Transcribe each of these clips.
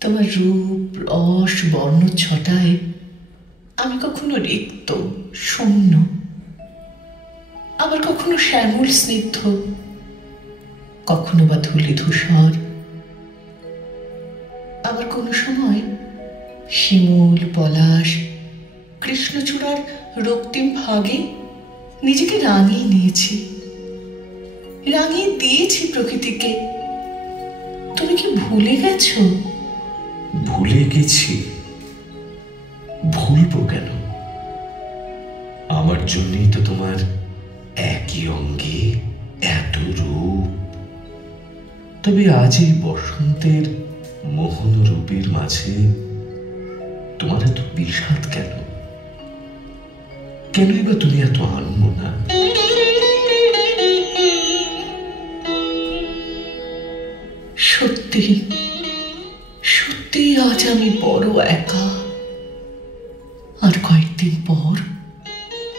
তোমার রূপ রস বর্ণ ছটায় আমি কখনো রিক্ত শূন্য, আবার কখনো শ্যামল স্নিগ্ধ, কখনো বা ধূলি ধূসর, আবার কোনো সময় শিমুল পলাশ কৃষ্ণচূড়ার রক্তিম ভাগে নিজেকে রাঙিয়ে নিয়েছি, রাঙিয়ে দিয়েছি প্রকৃতিকে। তুমি কি ভুলে গেছো? ভুলে গেছি? ভুলবো কেন? আমার জন্যই তো তোমার একই অঙ্গে এত রূপ। তবে আজ এই বসন্তের মোহন রূপের মাঝে তোমার এত বিষাদ কেন? কেনই বা তুমি এত আনমনা? সত্যি সত্যি আজ আমি বড় একা। আর কয়েকদিন পর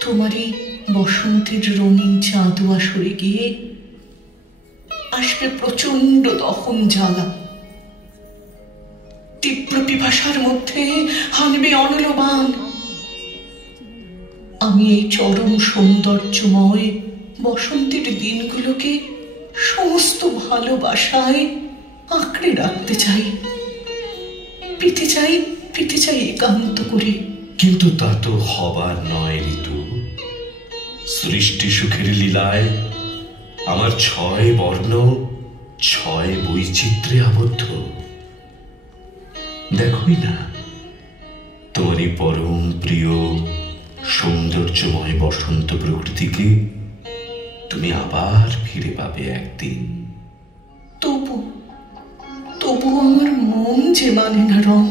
তোমার এই বসন্তের রঙিন চাঁদোয়া সরে গিয়ে আসবে প্রচন্ড দহন জ্বালা। তীব্র পিপাসার মধ্যে হানবে অনলবান। আমি এই চরম সৌন্দর্যময় বসন্তের দিনগুলোকে সমস্ত ভালোবাসায় আঁকড়ে রাখতে চাই, পেতে চাই একান্ত করে। কিন্তু তা তো হবার নয় ঋতু। সৃষ্টি সুখের লীলায় আমার ছয় বর্ণ ছয় বৈচিত্র্যে আবদ্ধ। দেখোই না, তোমারই পরম প্রিয় সৌন্দর্যময় বসন্ত প্রকৃতিকে তুমি আবার ফিরে পাবে একদিন। তবু আমার মন যে মানে না রং।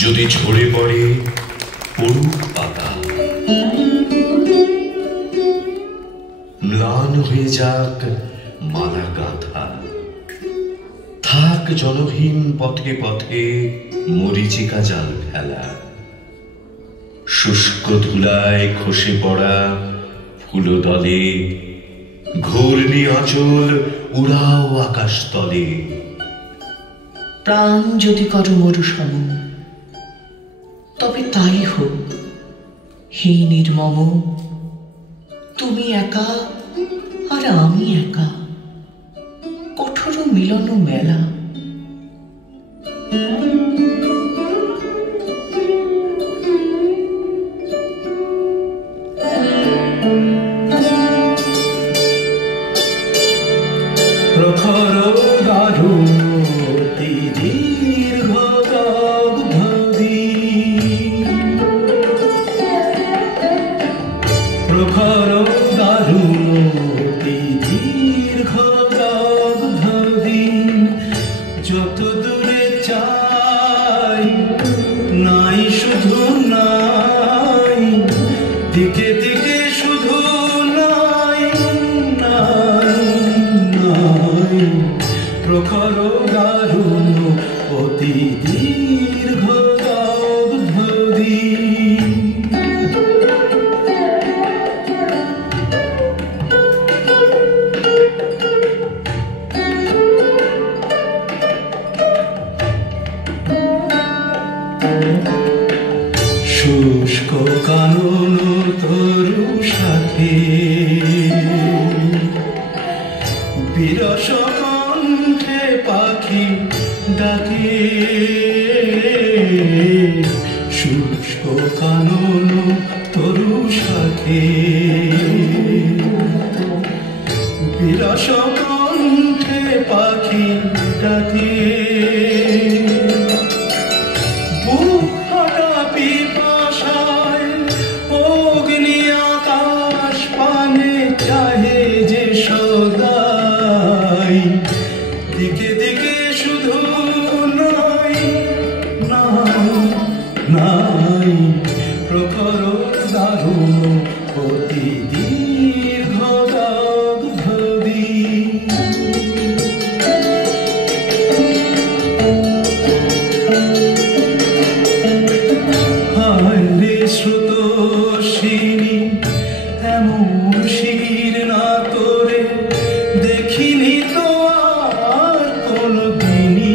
যদি ঝরে পড়ে পড়ুক পাতা, ম্লান হয়ে যাক মালা গাঁথা, থাক জনহীন পথে পথে মরীচিকা জাল ফেলা, শুষ্ক ধুলায় খসে পড়া ফুলদলে ঘূর্ণি আঁচল উড়াও আকাশ তলে। প্রাণ যদি করো মরু সম, তবে তাই হোক হে নির্মম। তুমি একা আর আমি একা, কঠোর মিলন মেলা। প্রখর দারুণ দীর্ঘ প্রখর দারুণ দীর্ঘ দিন, যত দূরে চাই নাই শুধু নাই, দিকে দিকে শুধু নাই নাই নাই। প্রখর দারুণ অতি দীর্ঘ দিন। শুষ্ক কানন তরু সাথে বিরস কণ্ঠে পাখি ডাকে, শুষ্ক কানন তরু সাথে বিরস কণ্ঠে পাখি ডাকে। অগ্নি আকাশ পানে চাহে যে সদাই, দিকে দিকে শুধু নাই নাই নাই। প্রখর দারুণ অতি দীর্ঘ দিন। স্রোতস্বিনী এমন শির না তোরে দেখিনি তো আর কোনদিনই।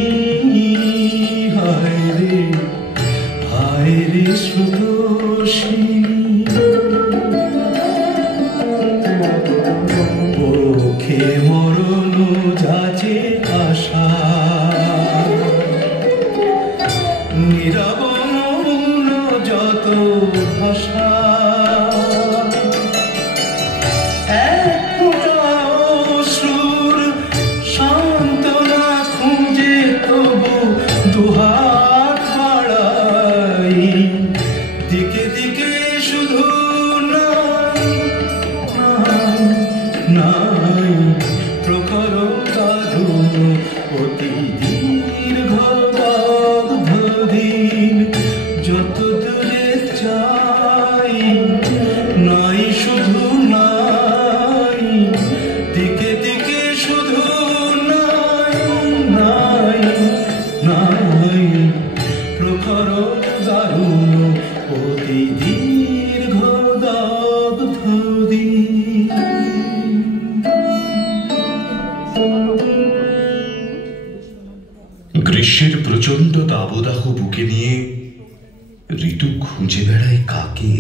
হায় রে স্রোতস্বিনী, পক্ষে মরণ যাচে আশা, নীরব যত ভাষা, এক ফোঁটা অশ্রুর সান্ত্বনা খুঁজে তবু দুহাত বাড়াই, দিকে দিকে শুধু নাই নাই নাই। প্রখর দারুণ অতি দীর্ঘ দিন, যত দূরে চাই নাই শুধু নাই, দিকে দিকে শুধু নাই নাই নাই। প্রখর দারুণ অতি দীর্ঘ দিন। গ্রীষ্মের প্রচন্ড দাবদাহ বুকে নিয়ে ঋতু খুঁজে বেড়ায় কাকে।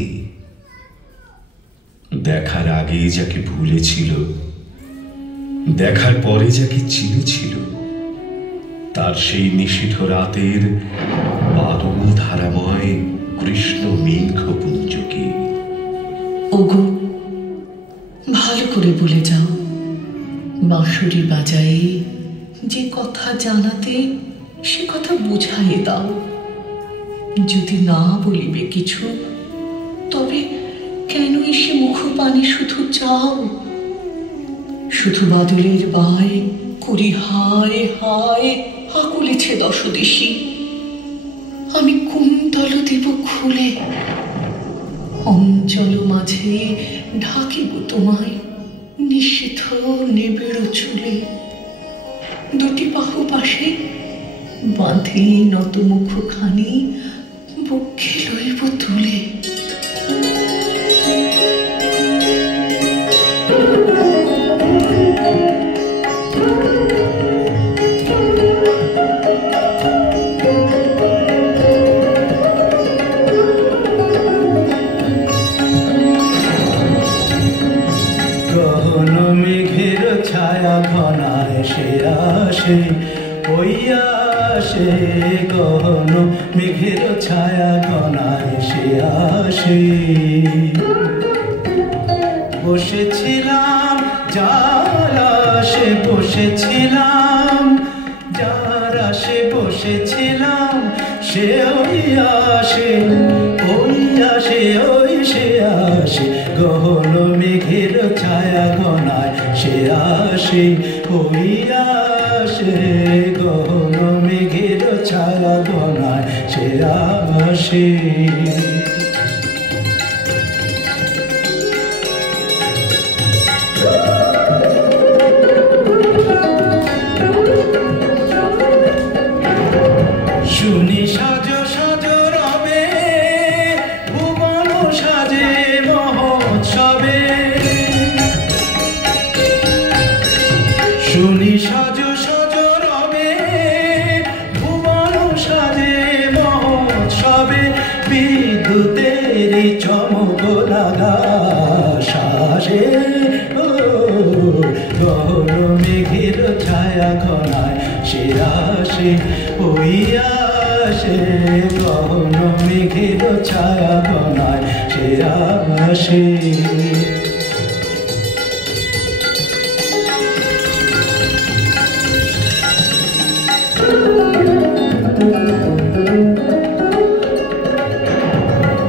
দেখার আগে যাকে ভুলেছিল, দেখার পরে যাকে চিনেছিল, তার সেই নিষিদ্ধ রাতের বাদল ধারাময় কৃষ্ণ মেঘ পুঞ্জকে। ওগো, ভালো করে বলে যাও, বাঁশুরি বাজাই যে কথা জানাতে সে কথা বুঝাইয়ে দাও। যদি না বলিবে কিছু, তবে কেন এসে মুখ পানে শুধু চাও? শুধু বাদলের বাই করি হায় হায় আকুলেছে দশদিশি, আমি কুন্তল দেব খুলে, অঞ্চল মাঝে ঢাকিব তোমায় নিষিদ্ধ নিবিড় চুলে। দুটি বাহু পাশে বাঁধি নত মুখখানি বক্ষে লইব তুলে। গহন মেঘের ছায়া ঘনায় সে আসে, ওই আসে। গহন মেঘের ছায়া ঘনায় সে আসে। বসেছিলাম যার আসে, বসেছিলাম যার আসে, বসেছিলাম সে ওই আসে, ওই আসে, ওই সে আসে। গহন মেঘের ছায়া ঘনায় সে আসে, ওই আসে। গহন মেঘের ছায়া ঘনায় সে আসে। শুনি সাজ সাজ রবে ভুবন সাজে মহোৎসবে। শুনি সাজ সাজ রবে ভুবন সাজে মহোৎসবে। বিদ্যুতের চমক লাগা শ্বাসে, গহন মেঘের ছায়া ঘনায় সে আসে, ওই আসে। গহন মেঘের ছায়া ঘনায় সে আসে।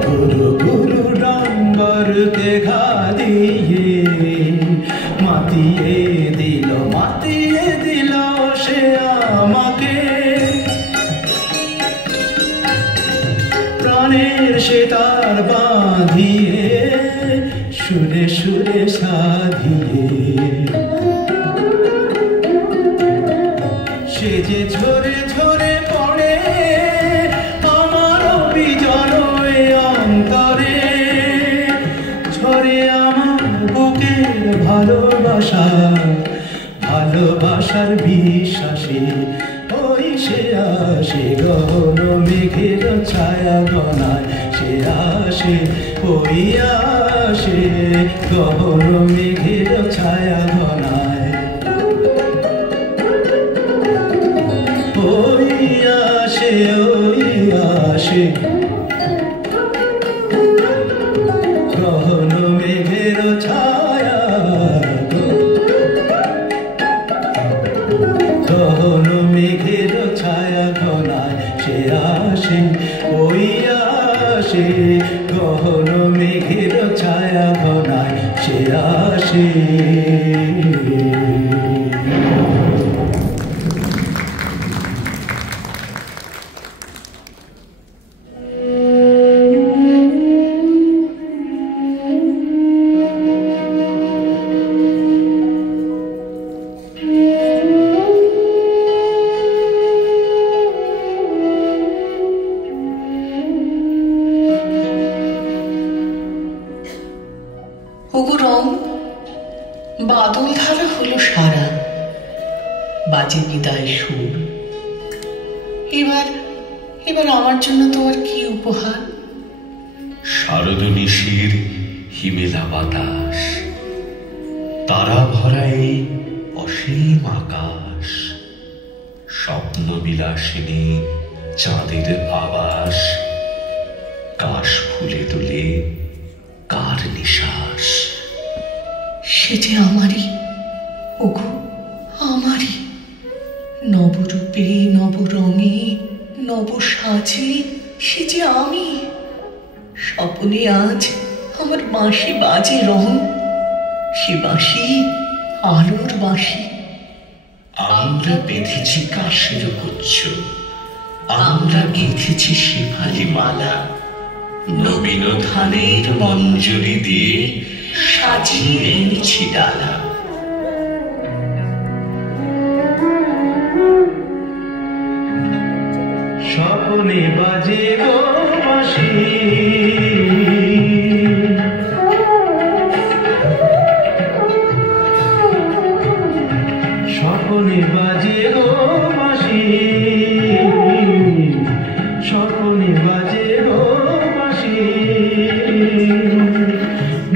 গুরু গুরু ডাম্বরকে ঘা দিয়ে মাতিয়ে দিল, মাতিয়ে দিল সে আমাকে। প্রাণের সে তার বাঁধিয়ে সুরে সুরে সাধিয়ে। সে যে ঝরে ঝরে পড়ে আমার বিজন অন্তরে। ঝরে আমার বুকের ভালোবাসা, ভালোবাসার বিশ্বাসে ওই সে আসে। গহন মেঘের ছায়া ঘনায় সে আসে, ওই আসে। গহন মেঘের ছায়া ঘনায় ওই আসে, ওই আসে। গহন মেঘের ছায়া, গহন মেঘের ছায়া ঘনায় সে আসে, ওই আসে। গহন মেঘের ছায়া ঘনায় সে আসে। ওগো রং, বাদল ধারা হলো সারা, বাজে বিদায় সুর। এবার এবার আমার জন্য তোমার কি উপহার? শারদ নিশির হিমেলা বাতাস, তারা ভরা এই অসীম আকাশ, স্বপ্ন বিলাসিনী চাঁদের আবাস, কাশ ফুলে তোলে কার নিশ্বাস। সে যে আমারই, ওগো আমারই। নবরূপে নবরঙে নব সাজে সে যে আমি। স্বপনে আজ আমার বাঁশি বাজে রং, সে বাঁশি আলোর বাঁশি। আমরা বেঁধেছি কাশের গুচ্ছ, আমরা গেঁথেছি শেফালি মালা, নবীন ধানের মঞ্জরি দিয়ে সাজিয়ে এনেছি ডালা। স্বপনে বাজে গো বাঁশি, স্বপনে বাজে গো বাঁশি, স্বপনে বাজে গো বাঁশি।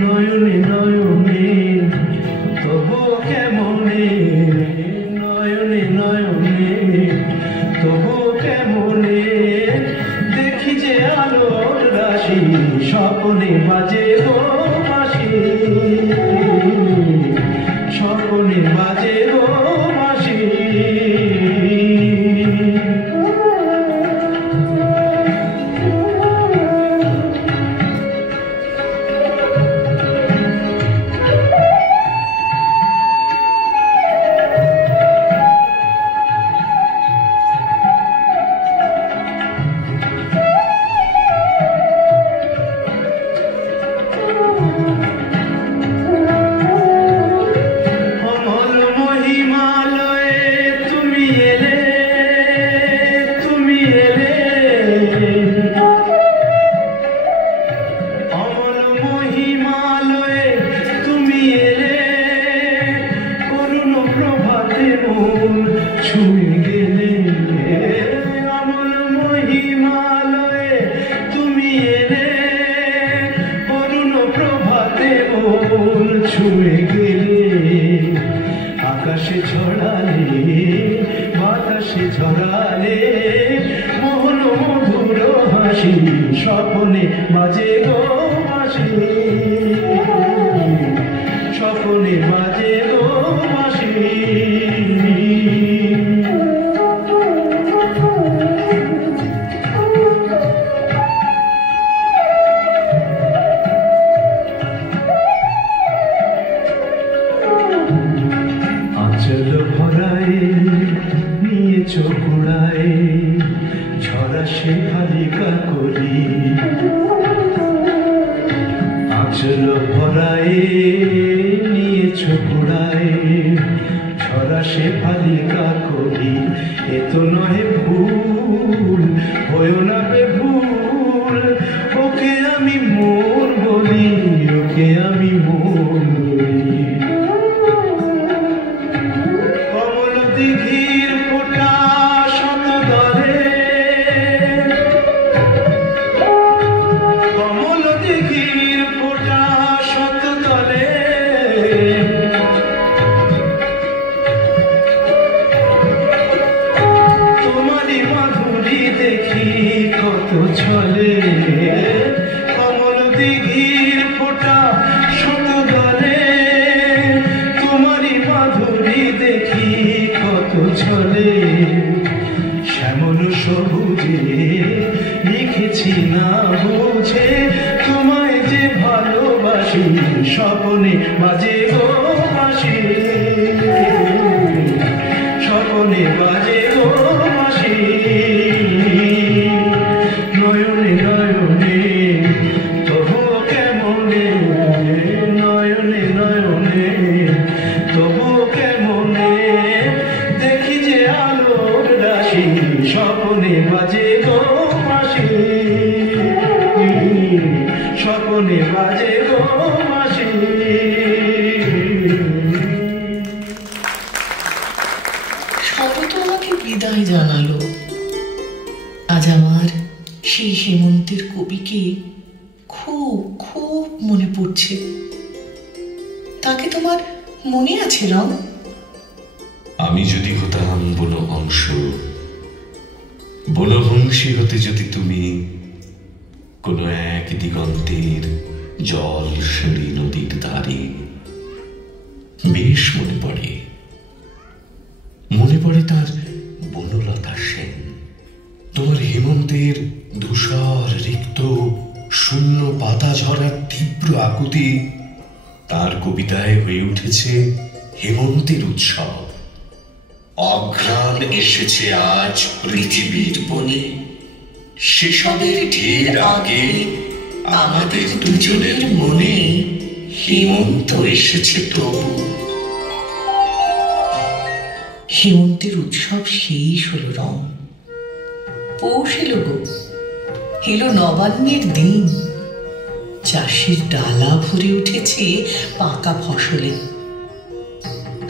নয়নে নয়নে তবু কেমনে, নয়নে নয়নে তবু কেমনে দেখি যে আলোর রাশি। স্বপনে বাজে গো বাঁশি, স্বপনে বাজে গো বাঁশি। ছুঁয়ে গেলে অমল মহিমালয়ে তুমি এলে, অরুণ প্রভাতে মন ছুঁয়ে গেলে। আকাশে ছড়ালে বাতাসে ছড়ালে মোহন মধুর হাসি। স্বপনে বাজে গো বাঁশি, স্বপনে বাজে গো বাঁশি। আঁচল ভরায় নিয়েছো কুড়ায় ঝরা শেফালি কাকলি। আঁচল ভরায় নিয়েছো কুড়ায় ঝরা শেফালি কাকলি। এ তো নয় ভুল, হয়েও না বে ভুল, ওকে আমি মন বলি, ওকে আমি মন বলি। দিঘির ফোঁটা শত দলে, কমল দিঘির ফোঁটা শত দলে। তোমারই মাধুরী দেখি কত ছলে, কমল দিঘির ফোঁটা শত দলে। তোমারই মাধুরী দেখি কত ছলে, শ্যামল সবুজে লিখেছি না বুঝে তোমায় যে ভালোবাসি। স্বপনে বাজে গো বাঁশি, স্বপনে বাজে গো বাঁশি। নয়নে নয়নে তবু কেমনে, নয়নে নয়নে তবু কেমনে দেখি যে আলোর রাশি। স্বপনে বাজে গো বাঁশি, স্বপনে বাজে গো বাঁশি। শরৎ আমাকে বিদায় জানালো। আজ আমার সেই হেমন্তের কবিকে খুব খুব মনে পড়ছে। তাকে তোমার মনে আছে রাম? আমি যদি হতাম বনহংস, বনহংসী হতে যদি তুমি কোনো এক দিগন্তের জল সরি নদীর ধারে। বেশ মনে পড়ে, মনে পড়ে তার বনলতা সেন। তোমার হেমন্তের ধূসর রিক্ত শূন্য পাতা ঝরার তীব্র আকুতি তার কবিতায় হয়ে উঠেছে হেমন্তের উৎসব। অঘ্রাণ এসেছে আজ পৃথিবীর বনে, সেসবের ঢের আগে আমাদের দুজনের মনে হেমন্ত এসেছে তবু। হেমন্তের উৎসব শেষ হলো রং, পৌষ এলো গো, এলো নবান্নের দিন। চাষির ডালা ভরে উঠেছে পাকা ফসলে,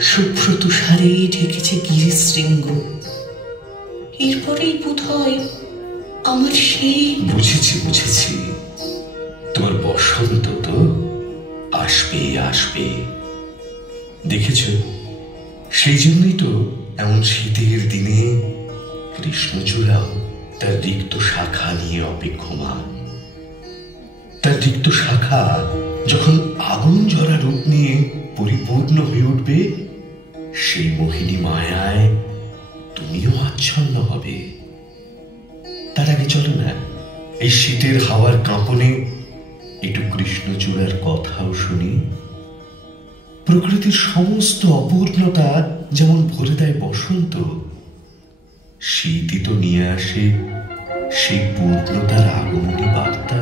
শুভ্র তুষারে ঢেকেছে গিরিশৃঙ্গ। এরপরেই বোধ হয় আমার সেই বুঝেছি বুঝেছি, তোমার বসন্ত তো আসবে আসবে। দেখেছ, সেই জন্যই তো এমন শীতের দিনে কৃষ্ণচূড়াও তার রিক্ত শাখা নিয়ে অপেক্ষমান। তার রিক্ত শাখা যখন আগুন ঝরা রূপ নিয়ে পরিপূর্ণ হয়ে উঠবে, সেই মোহিনী মায়ায় তুমিও আচ্ছন্ন হবে। তার আগে চলো না, এই শীতের হাওয়ার কাঁপনে একটু কৃষ্ণচূড়ার কথাও শুনি। প্রকৃতির সমস্ত অপূর্ণতা যেমন ভরে দেয় বসন্ত, শীতই তো নিয়ে আসে সেই পূর্ণতার আগমনী বার্তা।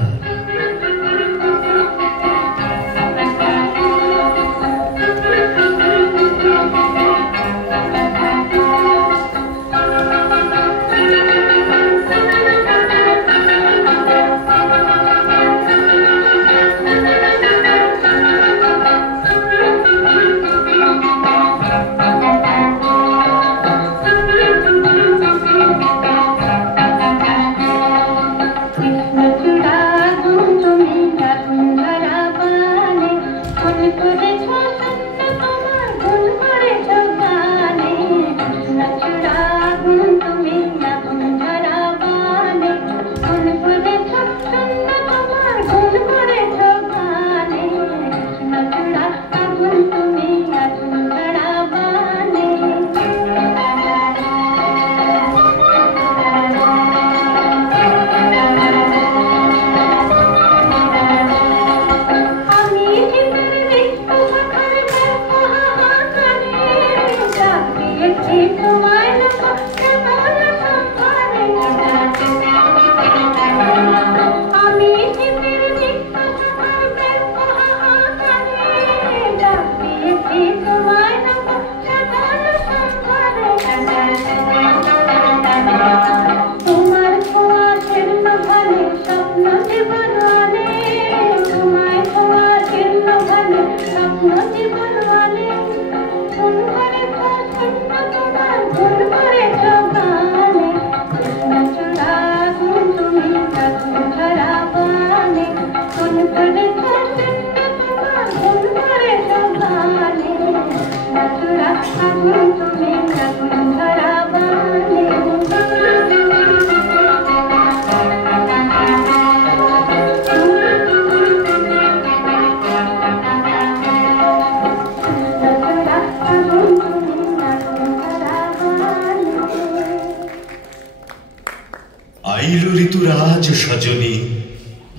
আইল ঋতুরাজ সজনী,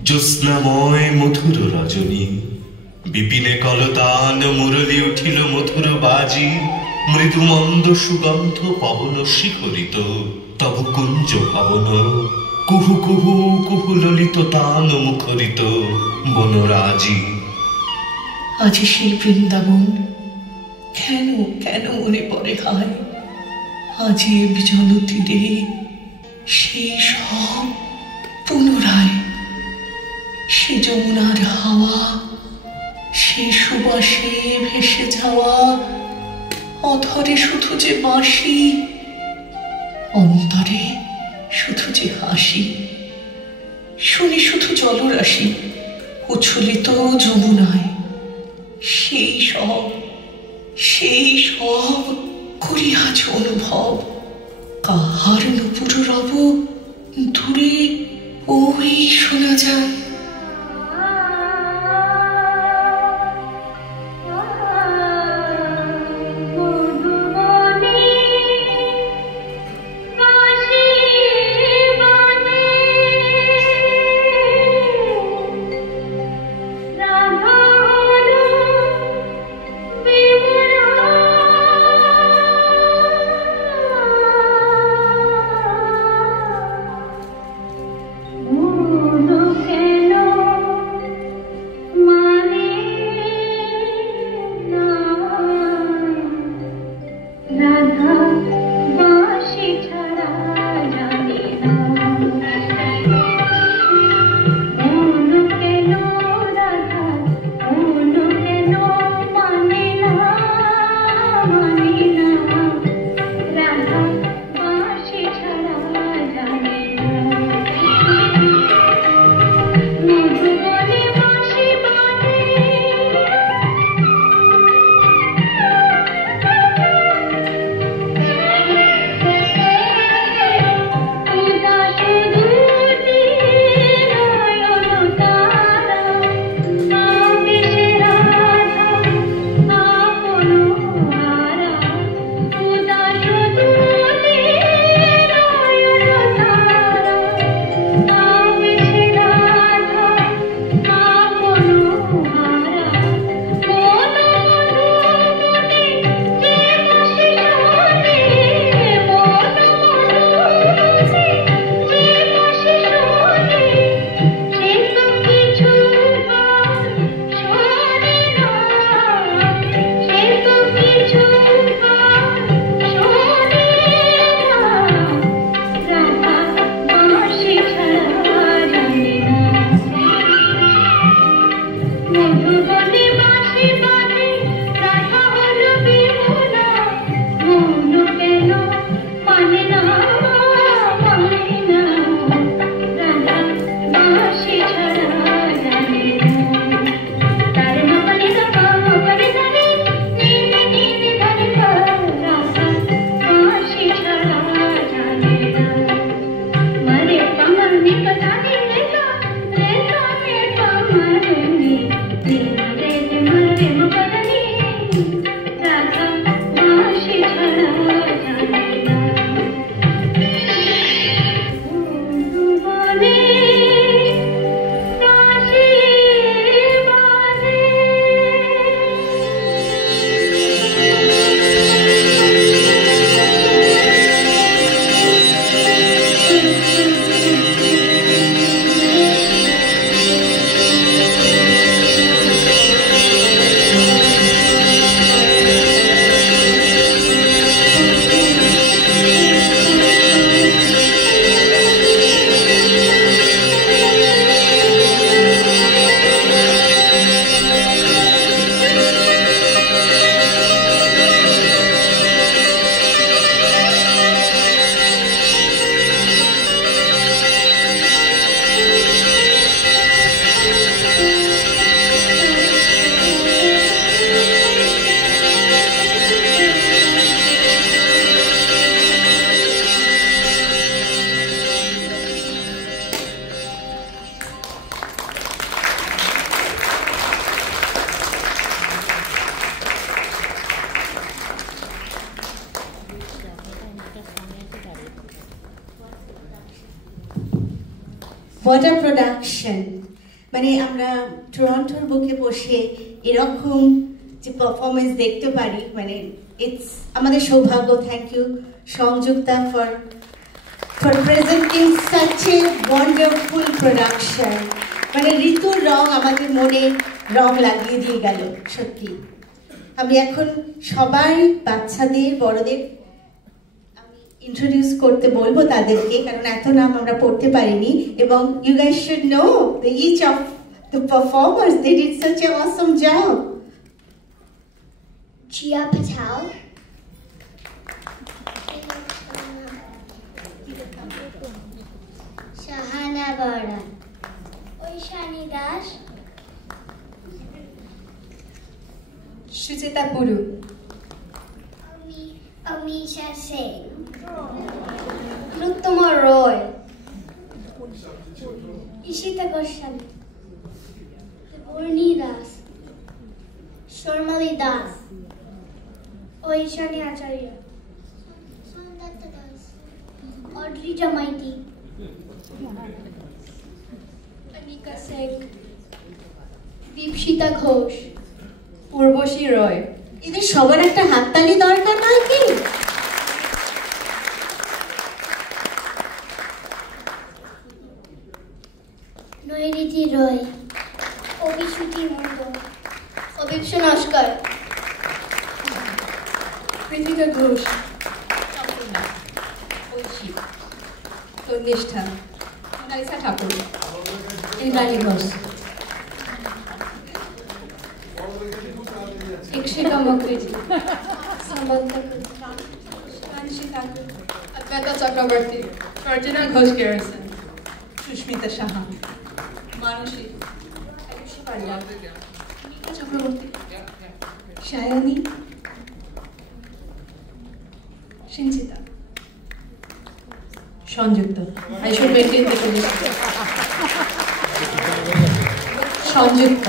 জ্যোৎস্নাময় মধুর রজনী। বিপিনে কলতান মুরলি উঠিল মধুর বাজি, মৃদু মন্দ সুগন্ধ পবন শিখরিত তব কুঞ্জ ভবন। কুহু কুহু কুহু ললিত তান মুখরিত বনরাজি। আজ সেই বৃন্দাবন কেন কেন মনে পড়ে হায়, আজি বিজন তীরে সেই সব পুনরায়। সে যমুনার হাওয়া, সে সুবাসে ভেসে যাওয়া, অধরে শুধু যে বাঁশি, অন্তরে শুধু যে হাসি। শুনি শুধু জলরাশি উচ্ছলিত যমুনায়। সেই সব করি আজ অনুভব। কাহার নুপুর রব দূরে ওই শোনা যায়। What a production! মানে আমরা টরন্টোর বুকে বসে এরকম যে পারফরমেন্স দেখতে পারি, মানে ইটস আমাদের সৌভাগ্য। Thank you Sanjukta for presenting such a wonderful production. মানে ঋতুর রং আমাদের মনে রং লাগিয়ে দিয়ে গেল সত্যি। আমি এখন সবাই বাচ্চাদের বড়দের আমি ইন্ট্রোডিউস করতে বলবো তাদেরকে, কারণ এত নাম আমরা পড়তে পারিনি। এবং you guys should know that each of the performers, they did such an awesome job. Jia Patel, Shahana Bara, Oishani Das, Sujita Puru, Amisha Singh, Nuttama Roy, Ishita Goswami, Purni Das, Shormali Das, Oishani Acharya, Sandatta Das, Audrey Jamaiti, Anika Singh, Deepshita Ghosh, পূর্বশী রয়। এদের সবার একটা হাততালি দরকার নয় কি? Noiriti Roy, Obishuti Mondo, Obipshan Ashkar, Kritika Ghosh, Aishi, Tannishtha, Monalisa Thakur, Indrani Ghosh, Ikshika Mukherjee, Samantha Kanchi Thakur, অদ্বৈতা Chakraborty, Sarjana Ghosh Garrison, Susmita Saha, Manasi, Ayushi Paria, Mika Chakraborty, Sayani, সিঞ্চিতা, সংযুক্ত, I should maintain the tradition. সংযুক্ত,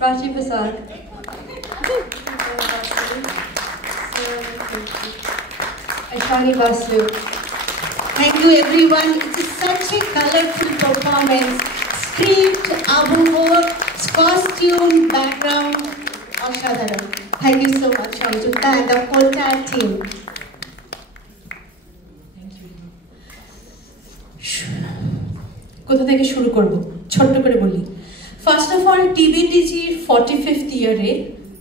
Prachi Prasad, Aishani Basu. Thank you everyone. It is such a colorful performance. Script, Abhor, costume, background, অসাধারণ. Thank you so much, Sanjukta and the whole entire team. কোথা থেকে শুরু করব? ছোট্ট করে বলি। First of all, টিবিডিজির 45th ইয়ারে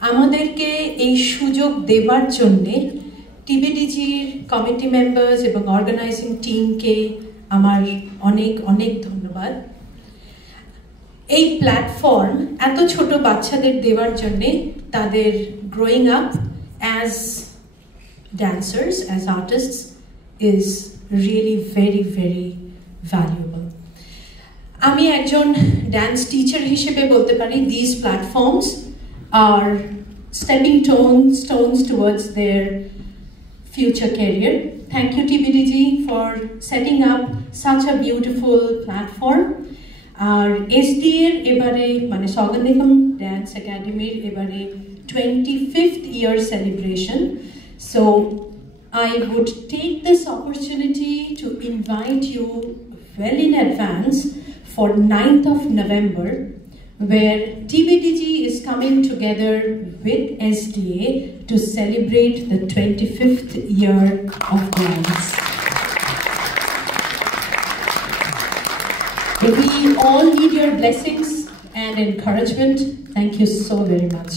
আমাদেরকে এই সুযোগ দেওয়ার জন্যে টিবিডিজির কমিটি মেম্বার্স এবং অর্গানাইজিং টিমকে আমার অনেক অনেক ধন্যবাদ। এই প্ল্যাটফর্ম এত ছোট বাচ্চাদের দেওয়ার জন্যে তাদের growing up as ড্যান্সার্স, as artists is really very very valuable. আমি একজন ড্যান্স টিচার হিসেবে বলতে পারি these platforms are stepping stones towards their future career. Thank you TBDG for setting up such a beautiful platform. R SDA এর এবারে মানে সগন্ধিকম dance একাডেমির এবারে 25th year celebration. So I would take this opportunity to invite you well in advance for 9th of November, where TBDG is coming together with SDA to celebrate the 25th year of dance. We all need your blessings and encouragement. Thank you so very much.